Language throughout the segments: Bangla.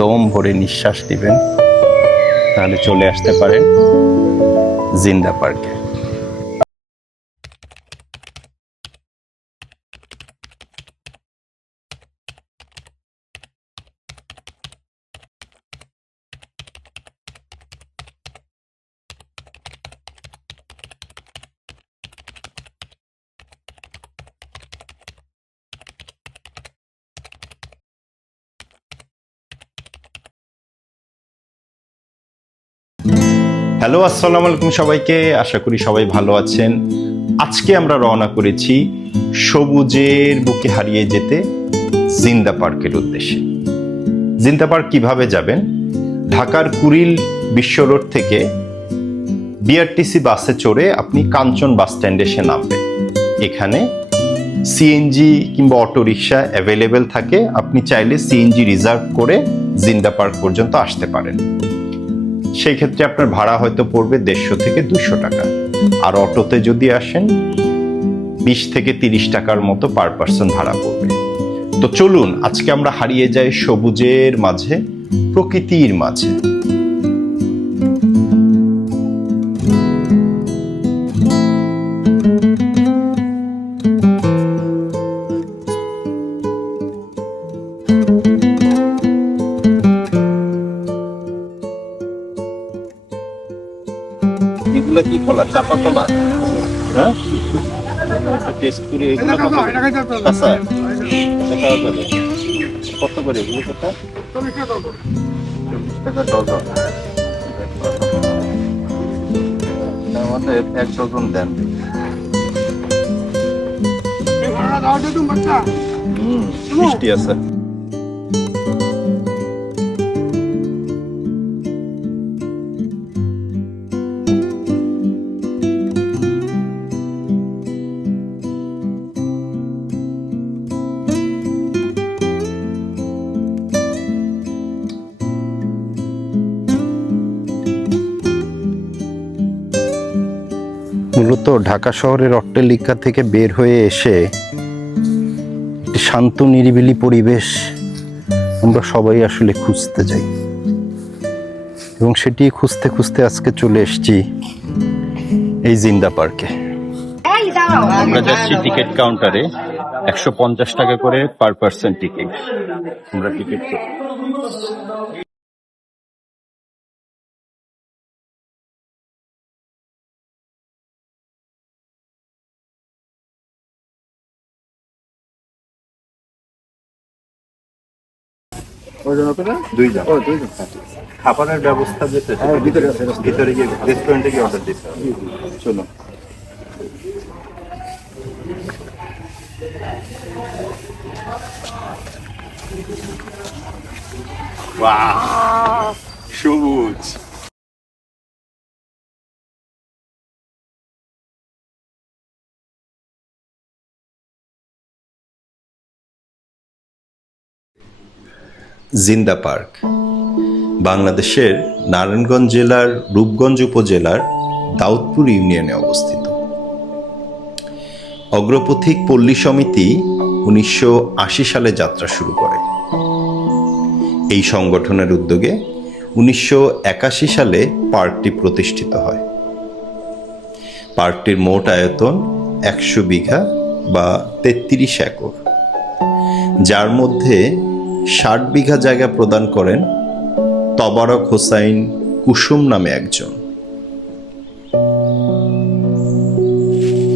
দম ভরে নিঃশ্বাস দিবেন, তাহলে চলে আসতে পারেন জিন্দা পার্কে। হ্যালো, আসসালামু আলাইকুম সবাইকে। আশা করি সবাই ভালো আছেন। আজকে আমরা রওনা করেছি সবুজের বুকে হারিয়ে যেতে জিন্দা পার্কের উদ্দেশ্যে। জিন্দা পার্ক কিভাবে যাবেন? ঢাকার কুড়িল বিশ্ব রোড থেকে বিআরটিসি বাসে চড়ে আপনি কাঞ্চন বাস স্ট্যান্ডে এসে নামবেন। এখানে সিএনজি কিংবা অটোরিকশা অ্যাভেলেবেল থাকে। আপনি চাইলে সিএনজি রিজার্ভ করে জিন্দা পার্ক পর্যন্ত আসতে পারেন। সেই ক্ষেত্রে আপনার ভাড়া হয়তো পড়বে 150 থেকে 200 টাকা। আর অটোতে যদি আসেন 20 থেকে 30 টাকার মতো পার পার্সন ভাড়া পড়বে। তো চলুন আজকে আমরা হারিয়ে যাই সবুজের মাঝে, প্রকৃতির মাঝে। এগুলো কি কলা? চাপা কলা? হ্যাঁ, টেস্ট করে এগুলো কত করে? আচ্ছা, কত করে এগুলো? কত? 40 টাকা ডজন। আমাদের 1 ডজন দেন। মিষ্টি আছে। মূলত ঢাকা শহরের অট্টালিকা থেকে বের হয়ে এসে একটি শান্ত নিরিবিলি পরিবেশ আমরা সবাই আসলে খুঁজতে যাই, এবং সেটি খুঁজতে খুঁজতে আজকে চলে এসেছি এই জিন্দা পার্কে। আমরা যাচ্ছি টিকিট কাউন্টারে। 150 টাকা করে পার পার্সন টিকিট। আমরা টিকিট খাবারের ব্যবস্থা যেতে ভিতরে গিয়ে রেস্টুরেন্টে গিয়ে অর্ডার দিতে হবে। চলো। বাহ, সবুজ। জিন্দা পার্ক বাংলাদেশের নারায়ণগঞ্জ জেলার রূপগঞ্জ উপজেলার দাউদপুর ইউনিয়নে অবস্থিত। অগ্রপথিক পল্লী সমিতি 1980 সালে যাত্রা শুরু করে। এই সংগঠনের উদ্যোগে 1981 সালে পার্কটি প্রতিষ্ঠিত হয়। পার্কটির মোট আয়তন 100 বিঘা বা 33 একর, যার মধ্যে 60 বিঘা জায়গা প্রদান করেন তবারক হোসাইন কুসুম নামে একজন।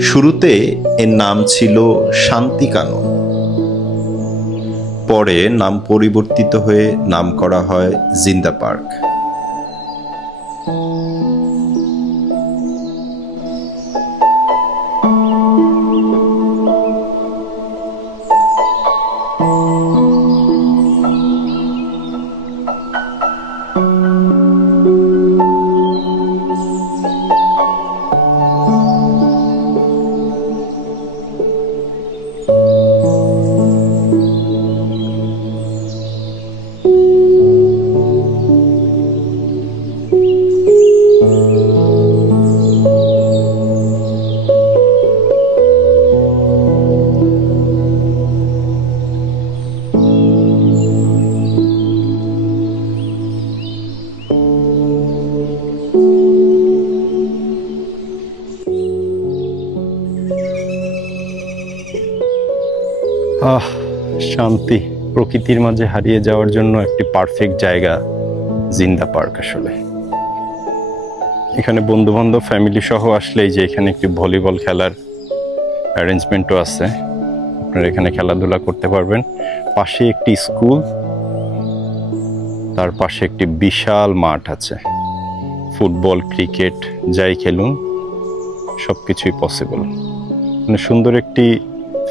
শুরুতে এর নাম ছিল শান্তি কানন, পরে নাম পরিবর্তিত হয়ে নাম করা হয় জিন্দা পার্ক। আহ, শান্তি, প্রকৃতির মাঝে হারিয়ে যাওয়ার জন্য একটি পারফেক্ট জায়গা জিন্দা পার্ক। আসলে এখানে বন্ধু বান্ধব ফ্যামিলি সহ আসলেই যে এখানে একটি ভলিবল খেলার অ্যারেঞ্জমেন্টও আছে, আপনারা এখানে খেলাধুলা করতে পারবেন। পাশে একটি স্কুল, তার পাশে একটি বিশাল মাঠ আছে। ফুটবল, ক্রিকেট যাই খেলুন সব কিছুই পসিবল। মানে সুন্দর একটি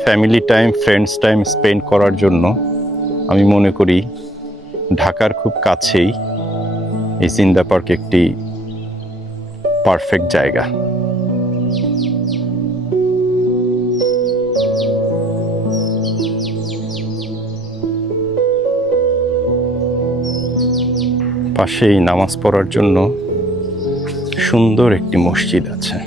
family time, friends time spend করার জন্য আমি মনে করি ঢাকার খুব কাছেই এই জিন্দা পার্ক একটি পারফেক্ট জায়গা। পাশেই নামাজ পড়ার জন্য সুন্দর একটি মসজিদ আছে।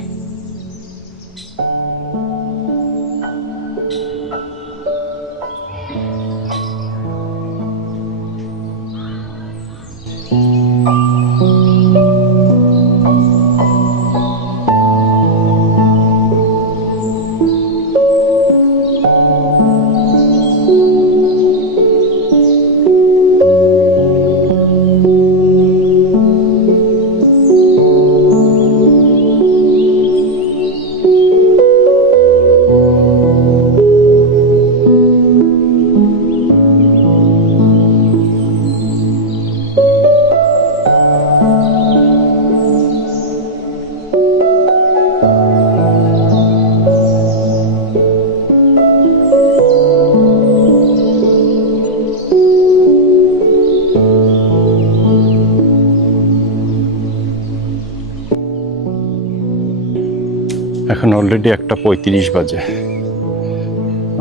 এখন অলরেডি 1:35 বাজে।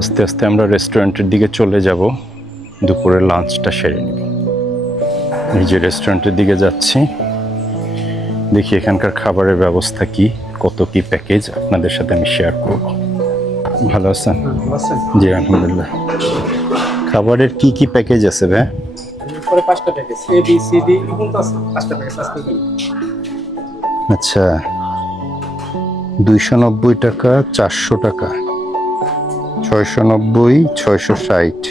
আস্তে আস্তে আমরা রেস্টুরেন্টের দিকে চলে যাব, দুপুরের লাঞ্চটা সেরে নিব। এই যে রেস্টুরেন্টের দিকে যাচ্ছি, দেখি এখানকার খাবারের ব্যবস্থা কি, কত কি প্যাকেজ আপনাদের সাথে আমি শেয়ার করব। ভালো আছেন? জি আলহামদুলিল্লাহ। খাবারের কি কি প্যাকেজ আছে ভাই? পরে 5টা package A B C D এরকম তো আছে, 5টা প্যাকেজ আছে। আচ্ছা, 290 টাকা, 400 টাকা, 690, 660,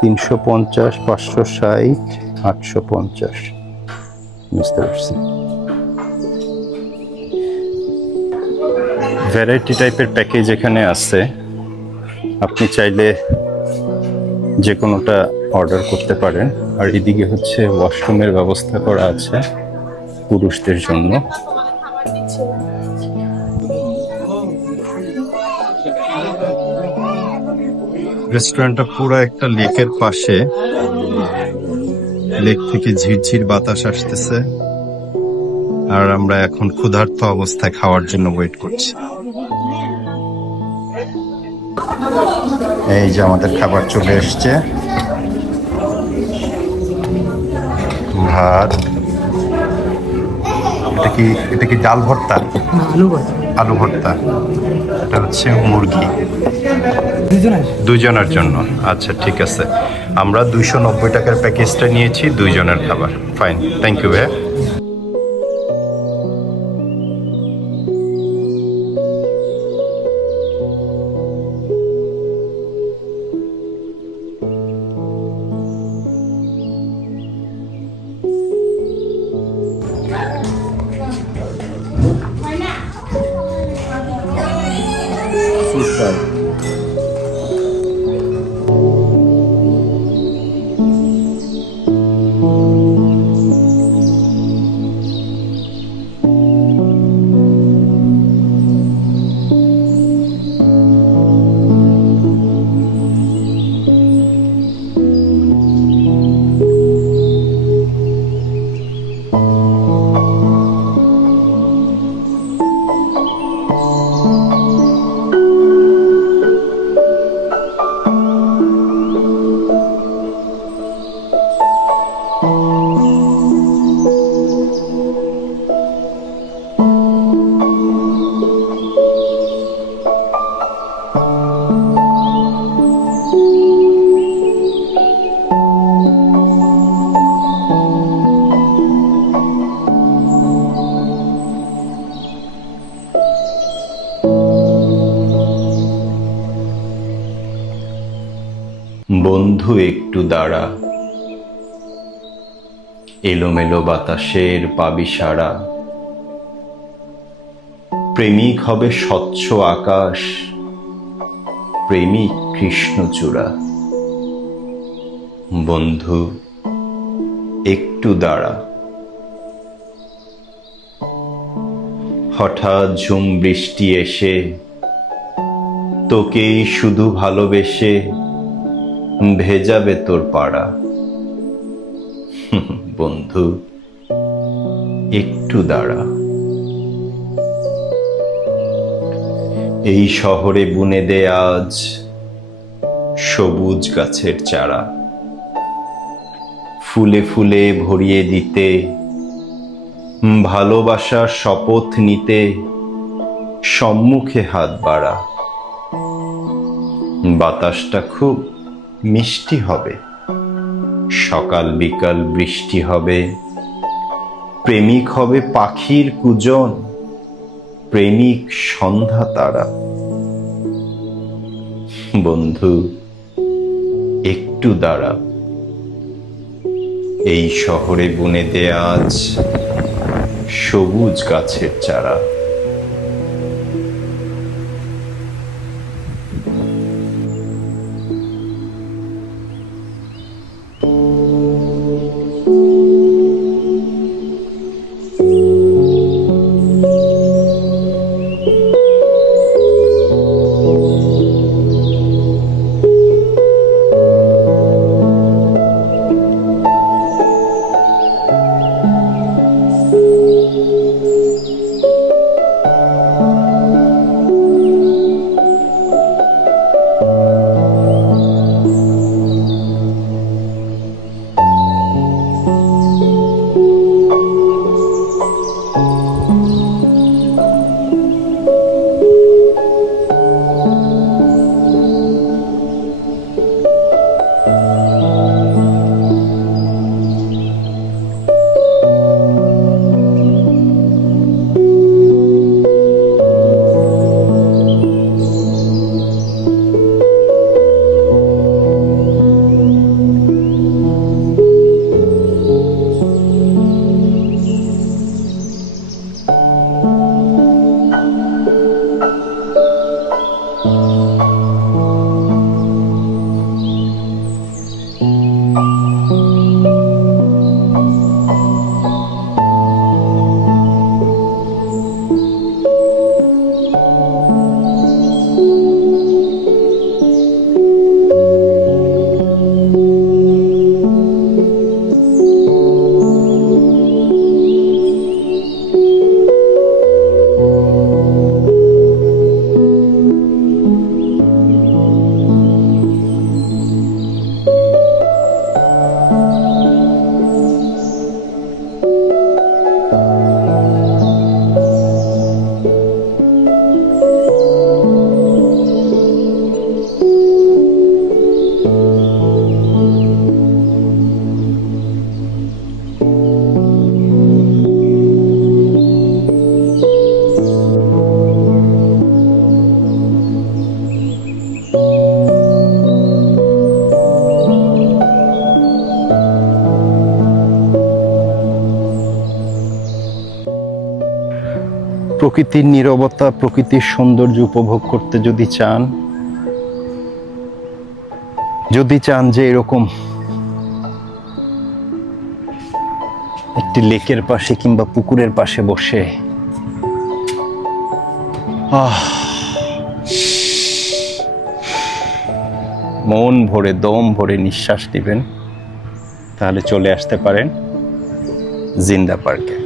350, 560, 850। বুঝতে পারছি। ভ্যারাইটি টাইপের প্যাকেজ এখানে আছে, আপনি চাইলে যে কোনোটা অর্ডার করতে পারেন। আর এদিকে হচ্ছে ওয়াশরুমের ব্যবস্থা করা আছে পুরুষদের জন্য। রেস্টুরেন্টটা পুরো একটা লেকের পাশে, লেক থেকে ঝিরঝির বাতাস আসতেছে, আর আমরা এখন ক্ষুধার্ত অবস্থায় খাওয়ার জন্য ওয়েট করছি। এই যে আমাদের খাবার চলে এসছে, ভাত। এটা কি ডাল ভর্তা? আলু ভর্তা। এটা হচ্ছে মুরগি দুজনের জন্য। আচ্ছা ঠিক আছে, আমরা 290 টাকার প্যাকেজটা নিয়েছি, 2 জনের খাবার। ফাইন, থ্যাংক ইউ ভাইয়া। বন্ধু একটু দাঁড়া, এলোমেলো বাতাসের পাবি সারা। প্রেমিক হবে স্বচ্ছ আকাশ, প্রেমিক কৃষ্ণচূড়া। বন্ধু একটু দাঁড়া। হঠাৎ ঝুম বৃষ্টি এসে তোকেই শুধু ভালোবেসে ভেজাবে তোর পাড়া। বন্ধু একটু দাঁড়া। এই শহরে বুনে দে আজ সবুজ গাছের চারা। ফুলে ফুলে ভরিয়ে দিতে, ভালোবাসার শপথ নিতে সম্মুখে হাত বাড়া। বাতাসটা খুব মিষ্টি হবে, সকাল বিকাল বৃষ্টি হবে। প্রেমিক হবে পাখির কুজন, প্রেমিক সন্ধ্যা তারা। বন্ধু একটু দাঁড়া। এই শহরে বুনে দে আজ সবুজ গাছের চারা। প্রকৃতির নীরবতা, প্রকৃতির সৌন্দর্য উপভোগ করতে যদি চান যে এরকম একটি লেকের পাশে কিংবা পুকুরের পাশে বসে মন ভরে দম ভরে নিঃশ্বাস দিবেন, তাহলে চলে আসতে পারেন জিন্দা পার্কে।